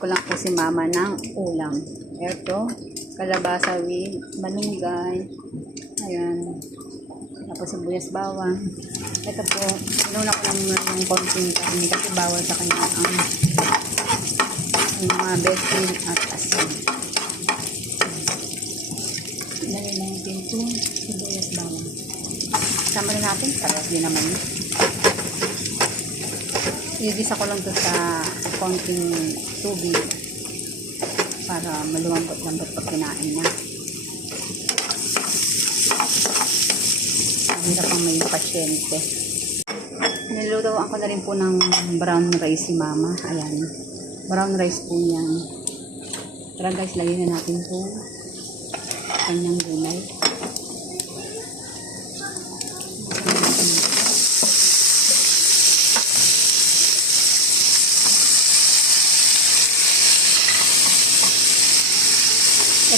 ko lang po si mama ng ulam. Ito, kalabasa with malunggay. Ayan. Tapos sibuyas bawang. Ito po, inuna ko lang yung konting karne kasi bawal sa kanya ang yung mga besin at asin. Lagay na natin ito, sibuyas bawang. Sama na natin, parehas din naman yun. Igisa ko lang to sa konting tubig para malumambot-lambot pag kinain na. Ang hirap ang may pasyente. Nilutuan ko na rin po ng brown rice si mama. Ayan. Brown rice po yan. Tara guys, lagyan na natin po kanyang gulay.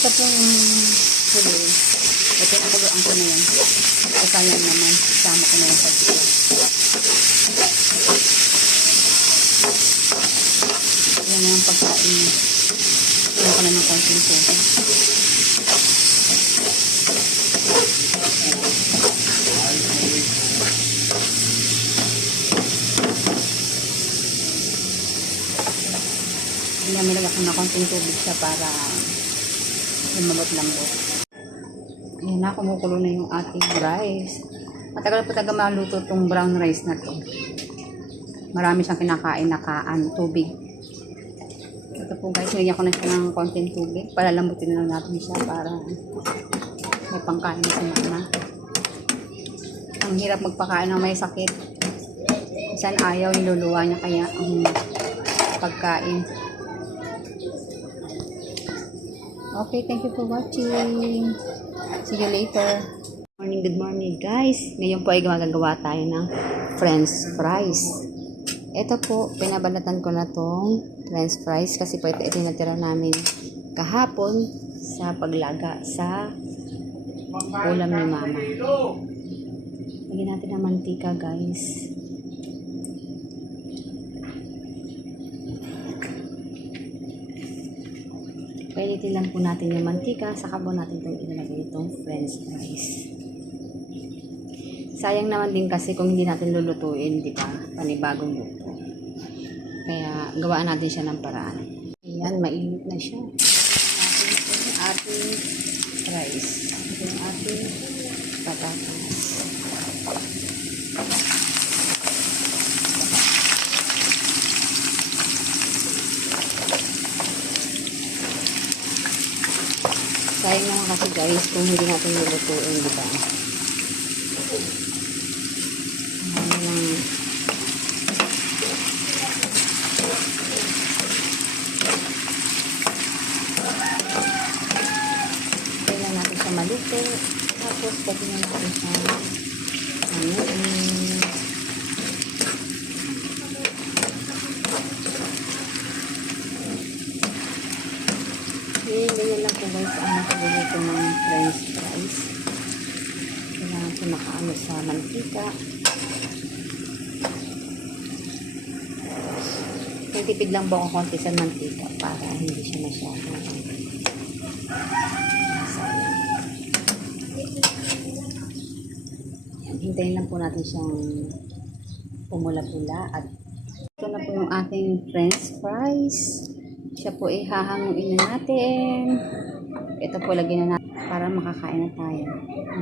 Ito pong huli. Ito yung kuluan ko na yan. Ito sayang naman. Isama ko na yan sa dito. Yan na yung pagkain niya. Yan ko na ng konting soda. Hindi nilagay ko na konting tubig siya para lumabot-lambot. Ayan na, kumukulo na yung ating rice. Matagal po taga maluto tong brown rice na to. Marami siyang kinakain na kaan, tubig. Ito po guys, nilagyan ko na siya ng konting tubig. Palalambutin na natin siya para may pangkain na si mama. Ang hirap magpakain ng may sakit. Minsan ayaw, niluluwa niya kaya ang pagkain. Okay, thank you for watching. See you later. Morning, good morning guys. Ngayon po ay magagawa tayo ng french fries. Ito po, pinabalatan ko na tong french fries kasi po ito itinatira namin kahapon sa paglaga sa ulam ni mama. Lagyan natin ng mantika guys. Painitin lang po natin yung mantika, saka po natin itong ilalagay itong french fries. Sayang naman din kasi kung hindi natin lulutuin, di ba? Panibagong luto. Kaya gawaan natin siya ng paraan. Ayan, mainit na siya. Natin itong ating rice. Yung ating patatas. Sayang naman kasi guys kung hindi natin lulutuin, di ba? Ano lang. Kailan natin siya maluto. Tapos, pwede na natin siya anuin. Okay, ganyan lang po guys ang nakagulit ng french fries. Kailangan po makaano sa mantika. Nagtipid lang po ako konti sa mantika para hindi siya masyado Hintayin lang po natin siyang pumula-pula at ito na po yung ating french fries. Siya po ay hahanguin na natin. Ito po lagyan na natin para makakain na tayo.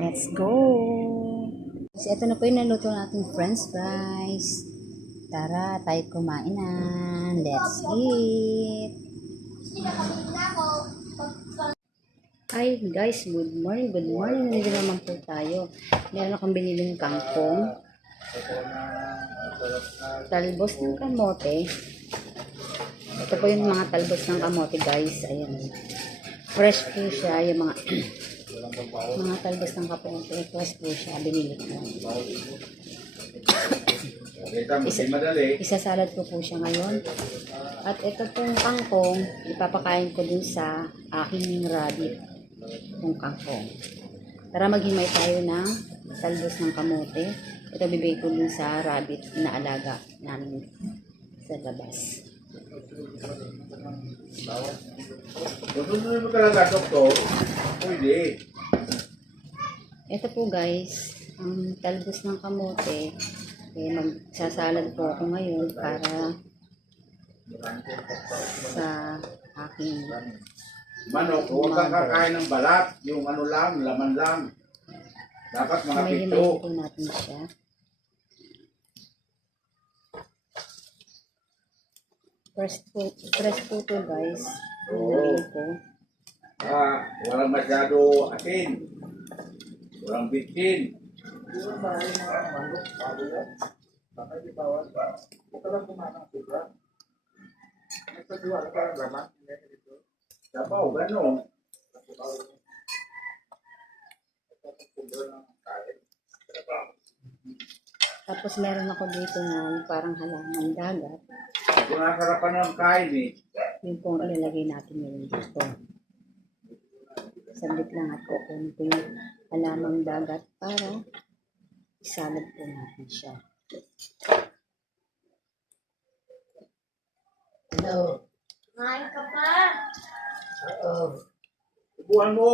Let's go! Kasi ito na po yung naluto natin french fries. Tara, tayo kumain na. Let's eat! Hi guys, good morning, good morning. Nandito naman po tayo. Meron akong biniling kangkong. Talbos ng kamote. Ito po yung mga talbos ng kamote guys. Ayan. Fresh po siya. Yung mga mga talbos ng kamote. Fresh po siya. Binili ko. Isa, isasalad ko po siya ngayon. At ito pong kangkong, ipapakain ko dun sa aking rabbit. Yung kangkong. Tara maghimay tayo ng talbos ng kamote. Ito bibigay ko dun sa rabbit na alaga namin sa labas. Kung sunod mo talaga, doktor, pwede. Ito po guys, ang talbos ng kamote. Eh, magsasalad po ako ngayon para sa aking Manok, huwag kang kakain ng balat. Yung ano lang, laman lang. Dapat mga may pito. po natin siya. Press po, press po to guys. Ilagay po. Ah, walang masyado atin. Walang bitin. Sabaw, gano'n. Tapos meron ako dito na parang halaman dagat. Kung nasarapan ng kain eh. Yun po ang ilalagay natin ngayon dito. Sabit lang at kukunin ko yung halamang dagat para isalad po natin siya. Hello. Kumain ka pa? Subuhan mo.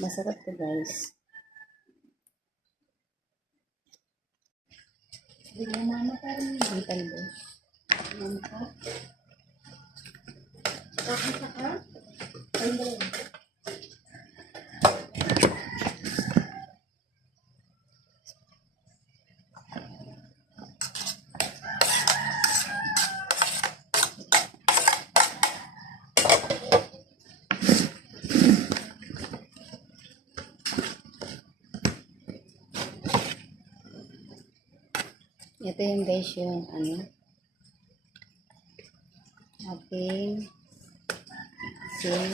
Masarap to guys. Mo mama parang yung talbo. Mama ka? Nakita ka? Ito yung guys yung ano. Ating sin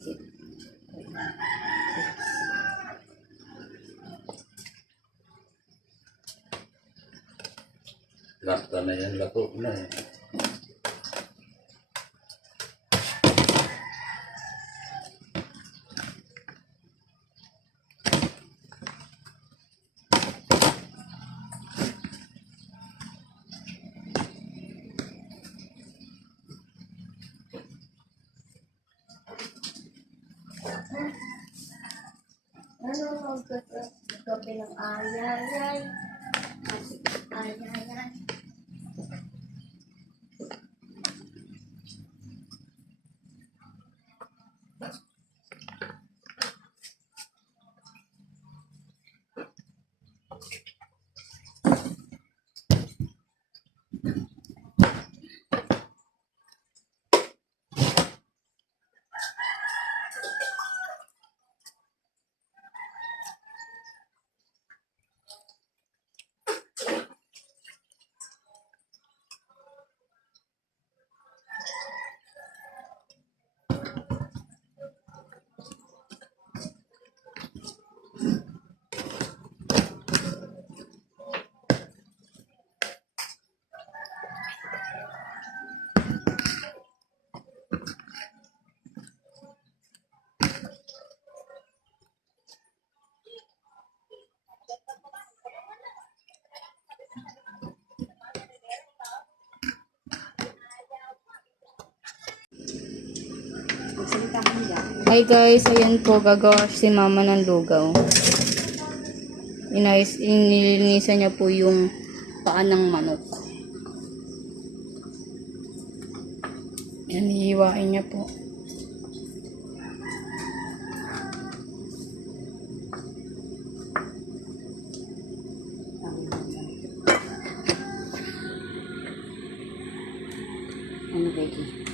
six. Lakta na yan, lato na eh. Ano ang gabi ng? Ayayay. Magsalita ka niya. Hi guys, ayan po, gagawa si mama ng lugaw. Inayos, inilinisan niya po yung paa ng manok. Yan, hihiwain niya po. Ano Becky?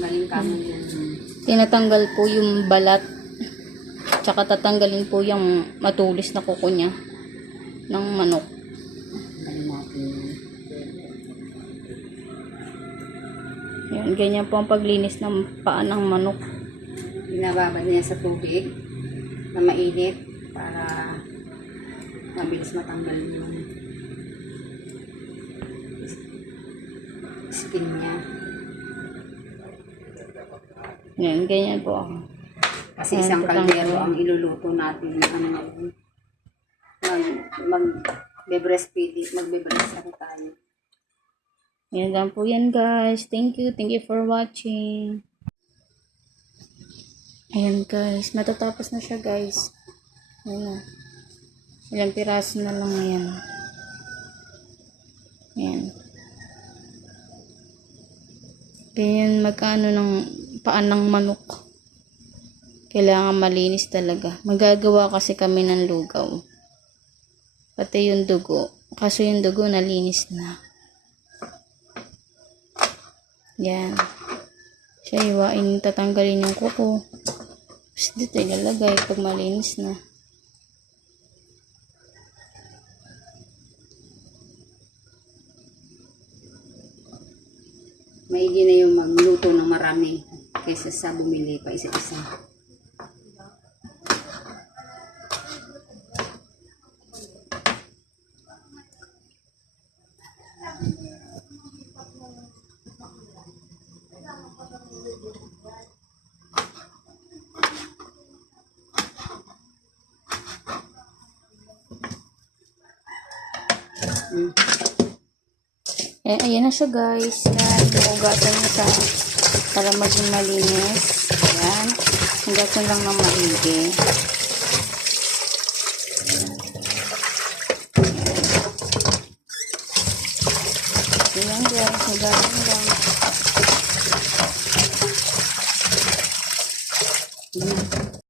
Tanggalin yan. Tinatanggal po yung balat. Tsaka tatanggalin po yung matulis na kuko niya ng manok. Tanggalin natin. Yan, ganyan po ang paglinis ng paa ng manok. Binababad niya sa tubig na mainit para mabilis matanggal yung skin niya. Yan, ganyan po ako. Kasi Ayan, isang kaldero ang iluluto natin ano ngayon. mag, mag, breastfeeding, magbe-breast ako tayo. Yan lang po yan guys. Thank you. Thank you for watching. Ayan guys. Matatapos na siya guys. Ayan na. Ilang piraso na lang yan. Ayan. Ganyan magkano ng paan ng manok. Kailangan malinis talaga. Magagawa kasi kami ng lugaw. Pati yung dugo. Kaso yung dugo nalinis na. Yan. Siya iwain, tatanggalin yung kuko. Tapos dito ilalagay pag malinis na. Maigi na yung magluto ng marami kaysa sa bumili pa isa-isa. Eh, ayan na siya guys. Yan, hugasan niya sa para maging malinis. Ayan. Hugasan lang ng maigi.